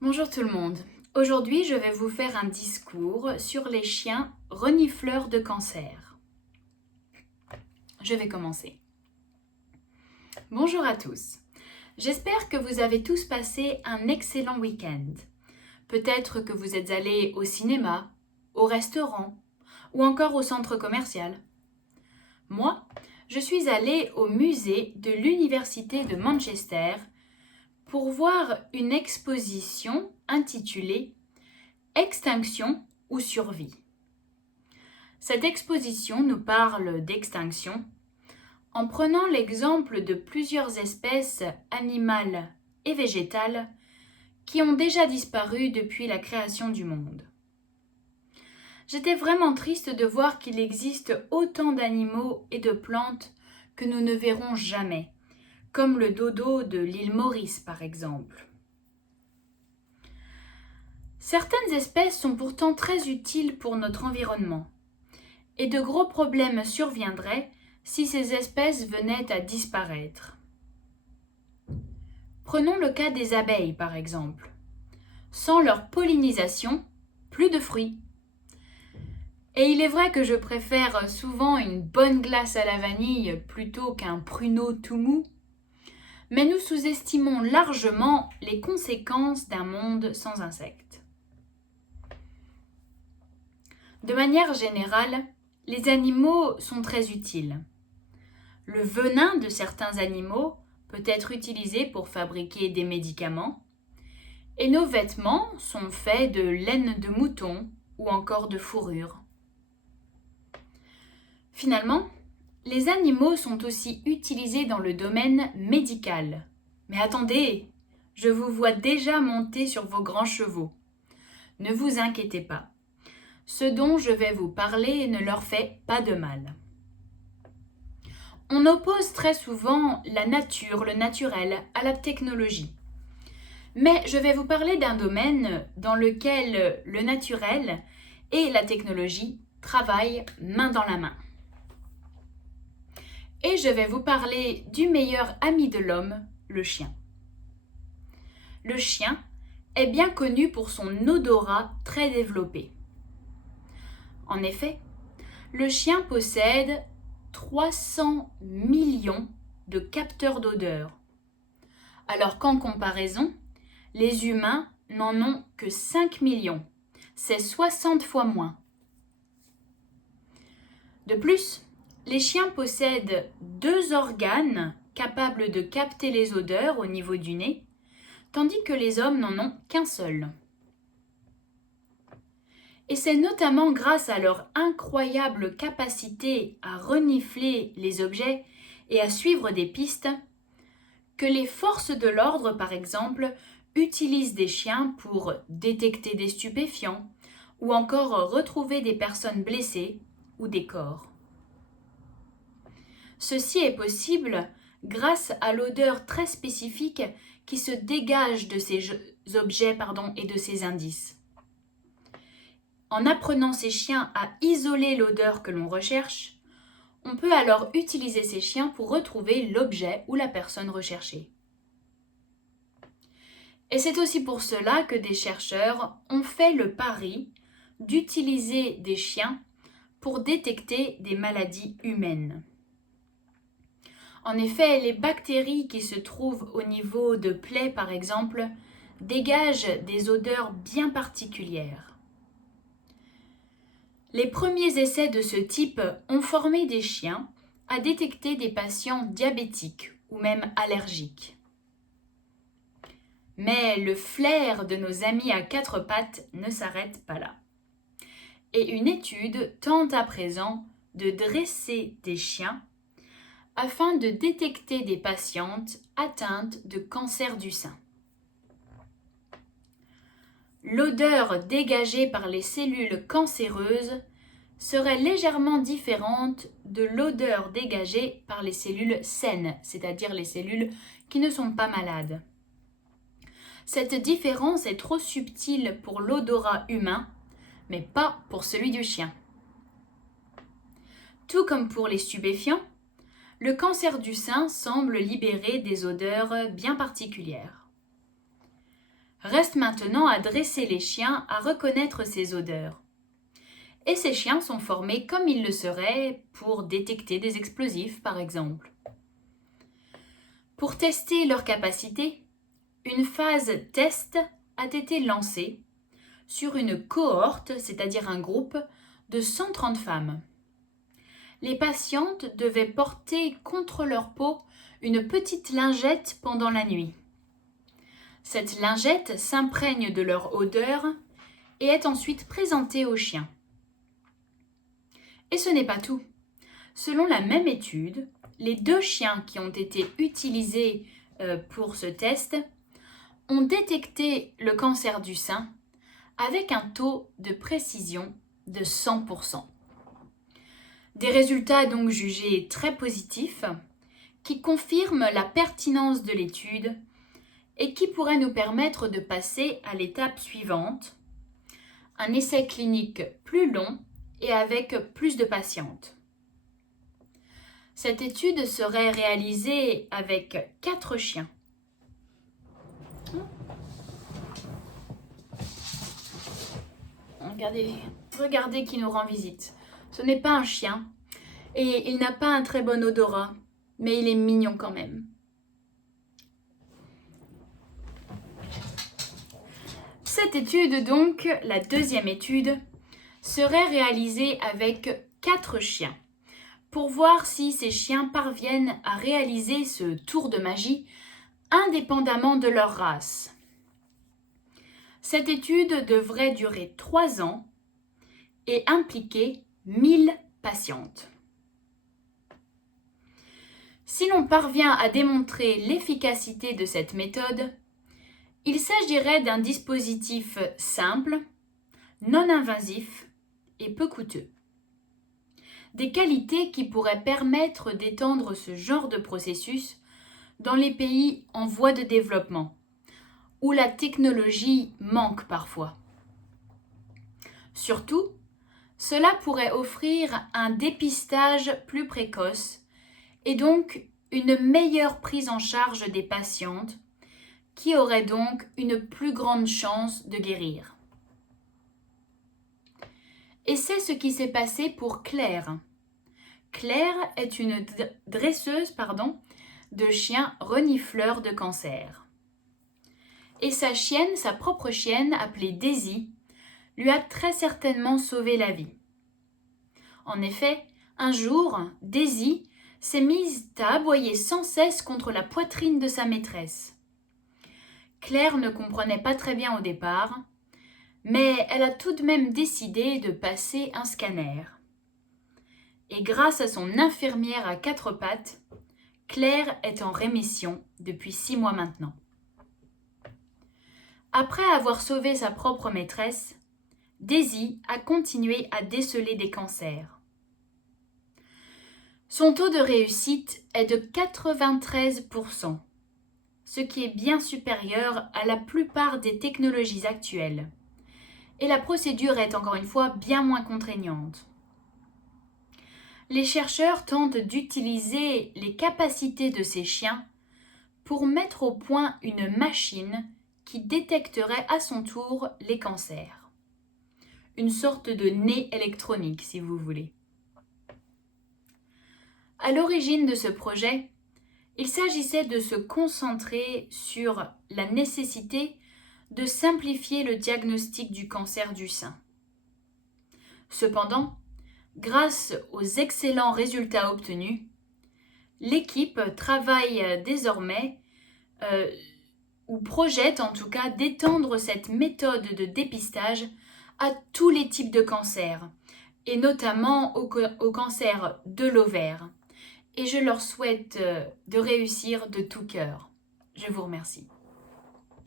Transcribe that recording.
Bonjour tout le monde. Aujourd'hui, je vais vous faire un discours sur les chiens renifleurs de cancer. Je vais commencer. Bonjour à tous. J'espère que vous avez tous passé un excellent week-end. Peut-être que vous êtes allés au cinéma, au restaurant ou encore au centre commercial. Moi, je suis allée au musée de l'Université de Manchester pour voir une exposition intitulée « Extinction ou survie ». Cette exposition nous parle d'extinction en prenant l'exemple de plusieurs espèces animales et végétales qui ont déjà disparu depuis la création du monde. J'étais vraiment triste de voir qu'il existe autant d'animaux et de plantes que nous ne verrons jamais, comme le dodo de l'île Maurice par exemple. Certaines espèces sont pourtant très utiles pour notre environnement, et de gros problèmes surviendraient si ces espèces venaient à disparaître. Prenons le cas des abeilles par exemple. Sans leur pollinisation, plus de fruits. Et il est vrai que je préfère souvent une bonne glace à la vanille plutôt qu'un pruneau tout mou, mais nous sous-estimons largement les conséquences d'un monde sans insectes. De manière générale, les animaux sont très utiles. Le venin de certains animaux peut être utilisé pour fabriquer des médicaments, et nos vêtements sont faits de laine de mouton ou encore de fourrure. Finalement, les animaux sont aussi utilisés dans le domaine médical. Mais attendez, je vous vois déjà monter sur vos grands chevaux. Ne vous inquiétez pas. Ce dont je vais vous parler ne leur fait pas de mal. On oppose très souvent la nature, le naturel, à la technologie. Mais je vais vous parler d'un domaine dans lequel le naturel et la technologie travaillent main dans la main. Et je vais vous parler du meilleur ami de l'homme, le chien. Le chien est bien connu pour son odorat très développé. En effet, le chien possède 300 millions de capteurs d'odeur, alors qu'en comparaison, les humains n'en ont que 5 millions. C'est 60 fois moins. De plus, les chiens possèdent 2 organes capables de capter les odeurs au niveau du nez, tandis que les hommes n'en ont qu'un seul. Et c'est notamment grâce à leur incroyable capacité à renifler les objets et à suivre des pistes que les forces de l'ordre, par exemple, utilisent des chiens pour détecter des stupéfiants ou encore retrouver des personnes blessées ou des corps. Ceci est possible grâce à l'odeur très spécifique qui se dégage de ces objets et de ces indices. En apprenant ces chiens à isoler l'odeur que l'on recherche, on peut alors utiliser ces chiens pour retrouver l'objet ou la personne recherchée. Et c'est aussi pour cela que des chercheurs ont fait le pari d'utiliser des chiens pour détecter des maladies humaines. En effet, les bactéries qui se trouvent au niveau de plaies, par exemple, dégagent des odeurs bien particulières. Les premiers essais de ce type ont formé des chiens à détecter des patients diabétiques ou même allergiques. Mais le flair de nos amis à 4 pattes ne s'arrête pas là. Et une étude tente à présent de dresser des chiens afin de détecter des patientes atteintes de cancer du sein. L'odeur dégagée par les cellules cancéreuses serait légèrement différente de l'odeur dégagée par les cellules saines, c'est-à-dire les cellules qui ne sont pas malades. Cette différence est trop subtile pour l'odorat humain, mais pas pour celui du chien. Tout comme pour les stupéfiants, le cancer du sein semble libérer des odeurs bien particulières. Reste maintenant à dresser les chiens à reconnaître ces odeurs. Et ces chiens sont formés comme ils le seraient pour détecter des explosifs, par exemple. Pour tester leur capacité, une phase test a été lancée sur une cohorte, c'est-à-dire un groupe, de 130 femmes. Les patientes devaient porter contre leur peau une petite lingette pendant la nuit. Cette lingette s'imprègne de leur odeur et est ensuite présentée aux chiens. Et ce n'est pas tout. Selon la même étude, les 2 chiens qui ont été utilisés pour ce test ont détecté le cancer du sein avec un taux de précision de 100%. Des résultats donc jugés très positifs qui confirment la pertinence de l'étude et qui pourraient nous permettre de passer à l'étape suivante, un essai clinique plus long et avec plus de patientes. Cette étude serait réalisée avec 4 chiens. Regardez qui nous rend visite. Ce n'est pas un chien et il n'a pas un très bon odorat, mais il est mignon quand même. Cette étude donc, la 2e étude, serait réalisée avec 4 chiens pour voir si ces chiens parviennent à réaliser ce tour de magie indépendamment de leur race. Cette étude devrait durer 3 ans et impliquer 1000 patientes. Si l'on parvient à démontrer l'efficacité de cette méthode, il s'agirait d'un dispositif simple, non invasif et peu coûteux. Des qualités qui pourraient permettre d'étendre ce genre de processus dans les pays en voie de développement, où la technologie manque parfois. Surtout, cela pourrait offrir un dépistage plus précoce et donc une meilleure prise en charge des patientes qui auraient donc une plus grande chance de guérir. Et c'est ce qui s'est passé pour Claire. Claire est une dresseuse de chiens renifleurs de cancer. Et sa propre chienne, appelée Daisy, lui a très certainement sauvé la vie. En effet, un jour, Daisy s'est mise à aboyer sans cesse contre la poitrine de sa maîtresse. Claire ne comprenait pas très bien au départ, mais elle a tout de même décidé de passer un scanner. Et grâce à son infirmière à 4 pattes, Claire est en rémission depuis 6 mois maintenant. Après avoir sauvé sa propre maîtresse, Daisy a continué à déceler des cancers. Son taux de réussite est de 93%, ce qui est bien supérieur à la plupart des technologies actuelles. Et la procédure est encore une fois bien moins contraignante. Les chercheurs tentent d'utiliser les capacités de ces chiens pour mettre au point une machine qui détecterait à son tour les cancers. Une sorte de nez électronique, si vous voulez. À l'origine de ce projet, il s'agissait de se concentrer sur la nécessité de simplifier le diagnostic du cancer du sein. Cependant, grâce aux excellents résultats obtenus, l'équipe travaille désormais ou projette en tout cas d'étendre cette méthode de dépistage à tous les types de cancers et notamment au cancer de l'ovaire. Et je leur souhaite de réussir de tout cœur. Je vous remercie.